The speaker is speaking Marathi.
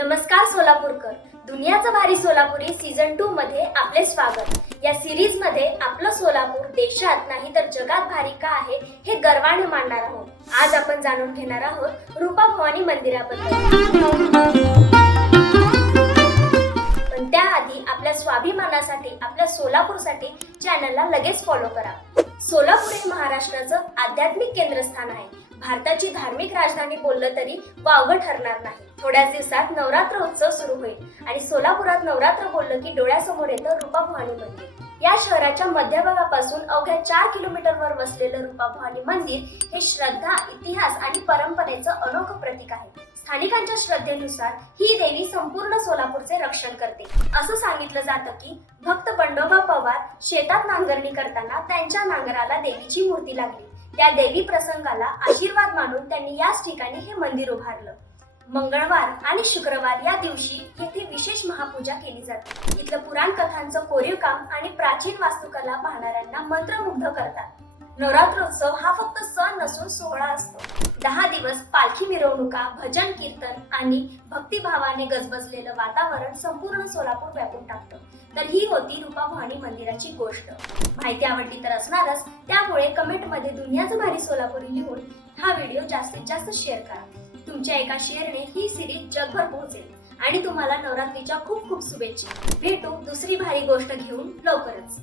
नमस्कार सोलापूरकर, दुनियाचं भारी सोलापुरी सीझन 2 मध्ये आपले स्वागत। या सिरीज मध्ये आपलं सोलापूर देशात नाही तर जगात भारी का आहे हे गर्वाने मांडणार आहोत। आज आपण जाणून घेणार आहोत रूपा भवानी मंदिराबद्दल। पण त्याआधी आपल्या स्वाभिमानासाठी, आपल्या सोलापूरसाठी चॅनलला लगेच फॉलो करा। सोलापूर हे महाराष्ट्राचं आध्यात्मिक केंद्रस्थान आहे। भारताची धार्मिक राजधानी बोललं तरी वावगं ठरणार नाही। थोड्याच दिवसात नवरात्र उत्सव सुरू होईल आणि सोलापुरात नवरात्र बोललं की डोळ्यासमोर येतं रूपा भवानी मंदिर। या शहराच्या मध्यभागापासून अवघ्या 4 किलोमीटरवर वसलेलं रूपा भवानी मंदिर हे श्रद्धा, इतिहास आणि परंपरेचं अनोखं प्रतीक आहे। स्थानिकांच्या श्रद्धेनुसार ही देवी संपूर्ण सोलापूरचे रक्षण करते। असं सांगितलं जातं की भक्त बंडोबा पवार शेतात नांगरणी करताना त्यांच्या नांगराला देवीची मूर्ती लागली। त्या देवी प्रसंगाला आशीर्वाद मानून त्यांनी याच ठिकाणी हे मंदिर उभारलं। मंगळवार आणि शुक्रवार या दिवशी येथे विशेष महापूजा केली जाते। इथलं पुराण कथांचं कोरीव काम आणि प्राचीन वास्तुकला पाहणाऱ्यांना मंत्रमुग्ध करतात। नवरात्रोत्सव हा फक्त सण नसून सोहळा असतो। 10 दिवस पालखी मिरवणुका, भजन कीर्तन आणि भक्तिभावाने गजबजलेलं वातावरण संपूर्ण सोलापूर व्यापून टाकतं। तर ही होती रूपा भवानी मंदिराची गोष्ट। माहिती आवडली तर असणारच, त्यामुळे कमेंटमध्ये दुनियाचं भारी सोलापुरी लिहून हा व्हिडिओ जास्तीत जास्त शेअर करा। तुमच्या एका शेअरने ही सिरीज जगभर पोहोचेल आणि तुम्हाला नवरात्रीच्या खूप खूप शुभेच्छा। भेटू दुसरी भारी गोष्ट घेऊन लवकरच।